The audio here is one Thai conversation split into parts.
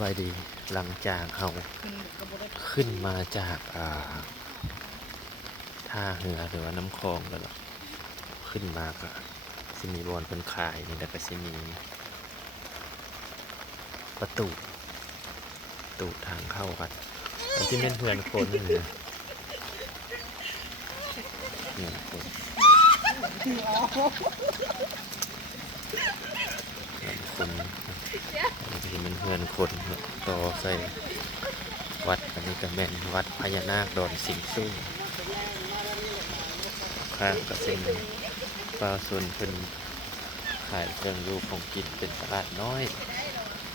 บายดีหลังจากเฮาขึ้นมาจากท่าเรือหรือว่าน้ำคลองแล้วเนาะขึ้นมาก็สิมีบอนเป็นขายนี่แล้วก็สิมีประตูทางเข้าวัดอันที่เป็นเพื่อนคนนี่นะเนี่ยคนอันที่เป็นเพื่อนคนต่อใส่วัดอันนี้ก็แม่นวัดพญานาคดอนสิงห์สู้ข้างก็เป็นปลาส่วนเป็นขายเครื่องรูปของกินเป็นตลาดน้อย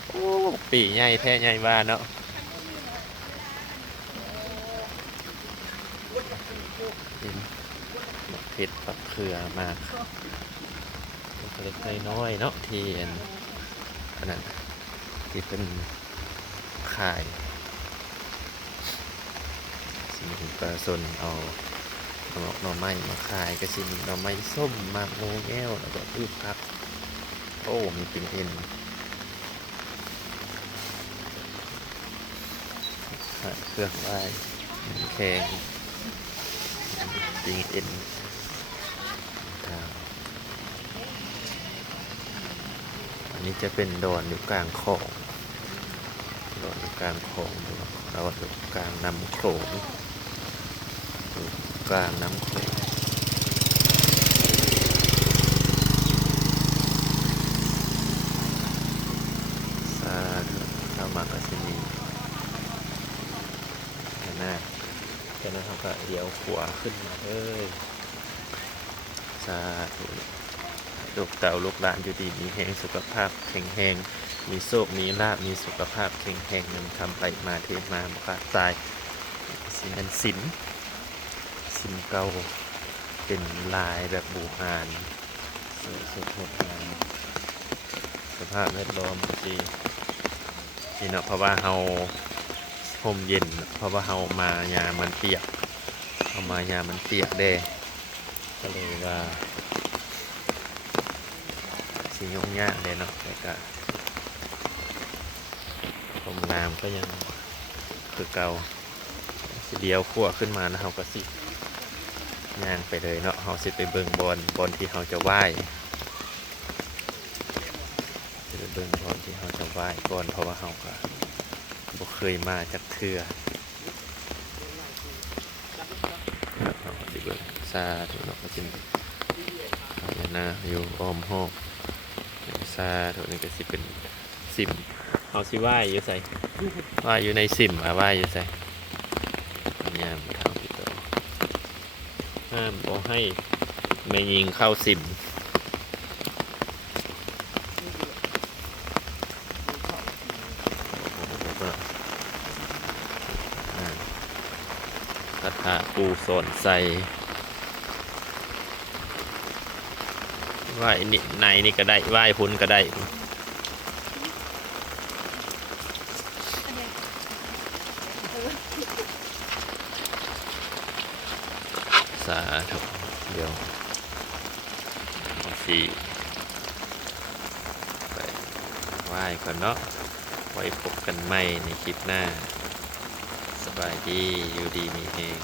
โอ้ปีใหญ่แท้ใหญ่บ้านเนาะเป็นเผ็ดปักเขือมากเล็กน้อยเนาะที่อันนั้นที่เป็นขายสิมีปลาส่วนเอาหน่อไม้มาขายก็สิมีหน่อไม้ส้มมากโมแก้วแล้วก็พืชผักโอ้มีเป็นเอ็นเครื่องไหว้แข็งปิงเอ็นอันนี้จะเป็นดอนอยู่กลางคลองดอนอยู่กลางคลองเราอยู่กลางน้ำโขงอยู่กลางน้ำโขงซาเรามากระสินีหน้าจากนั้นเขาก็เลี้ยวขวาขึ้นมาเลยสาธุลูกเต่าลูกหลานอยู่ดีมีแหงสุขภาพแข็งแรงมีโชคมีลาภมีสุขภาพแข็งแรงนำคำไปมาเทมาบุคคลตายสินสินเก่าเป็นลายแบบบูฮานสุดงดงามสภาพแวดล้อมดีนี่เนาะเพราะว่าเฮาห่มเย็นเพราะว่าเฮามายามันเปียกเอามายามันเปียกแด้ก็เลยว่าสียงยากเลยเนาะแต่ก็ผมงามก็ยังคือเก่าสีเดียวขั้วขึ้นมาแล้วเฮาก็สิย่างไปเลยเนาะเฮาสิไปเบิ่งบอลที่เฮาจะไหว้ไปเบิ่งบอลที่เฮาจะไหว้ก่อนเพราะว่าเฮาก็บ่เคยมาจากเทื่อเอาสิเบิ่งซาธุเนาะก็สินะอยู่อ้อมห้องซาธุนี่ก็สิเป็นสิมเฮาสิไหว้อยู่ไสไหว้อยู่ในสิมไหว้อยู่ไสยามทางที่ต่อห้ามบ่ให้แม่ยิงเข้าสิมคาถาปูสอนใส่ไหว้นี่ในนี่ก็ได้ไหว้พุ้นก็ได้สาธุเดี๋ยวสิไปไหว้ก่อนเนาะไว้พบกันใหม่ในคลิปหน้าสบายดีอยู่ดีมีเอง